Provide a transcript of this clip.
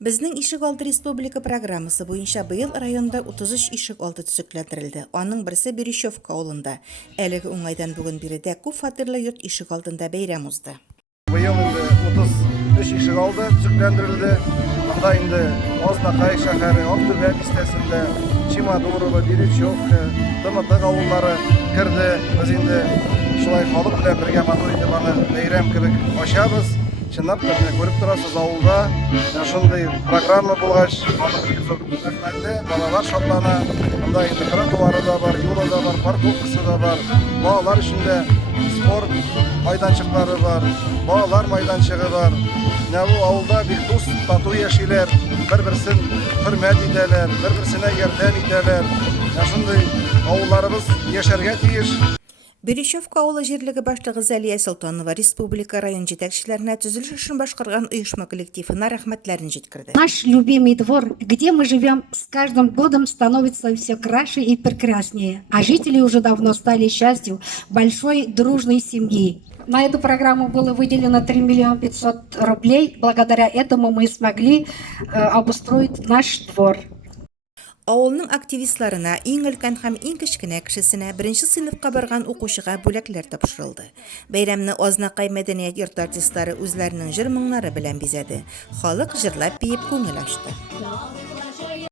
Безнең ишек алды республика программасы буенча быел районда 33 ишек алды төзекләндерелде. Аның берсе Берещевка авылында. Әлеге уңайдан бүген биредә күп фатирлы йорт ишек алдында бәйрәм узды. Быел инде 33 ишек алды төзекләндерелде. Анда инде Азнакай шәһәре, Актүбә бистәсендә, Чимадурово, Берещевка, Тымытык авыллары керде. Без инде шулай халык белән бергә матур итеп аны бәйрәм кебек ачабыз. Чынлап та күреп торасыз, авылда шундый программа булгач, рәхмәтле, балалар шатлана. Анда инде тротуары да бар, юлы да бар, парковкасы да бар. Балалар өчен дә спорт майданчыклары бар, балалар майданчыгы бар. Бу авылда бик дус, тату яшиләр, бер-берсен хөрмәт итәләр, бер-берсенә ярдәм итәләр. Шундый авылларыбыз яшәргә тиеш. Берещевка авылы җирлеге башлыгы Зәлия Солтанова республика район җитәкчеләренә төзелеш эшен башкарган оешма коллективына рәхмәтләрен җиткерде. Наш любимый двор, где мы живем, с каждым годом становится все краше и прекраснее, а жители уже давно стали частью большой дружной семьи. На эту программу было выделено 3 500 000 рублей. Благодаря этому мы смогли обустроить наш двор. Авылның активистларына иң өлкән һәм иң кечкенә кешесенә беренче сыйныфка барган укучыга бүләкләр тапшырылды. Бәйрәмне Азнакай мәдәният йорт артистлары үзләренең җыр-моңнары белән бизәде. Халык җырлап биеп күңел ачты.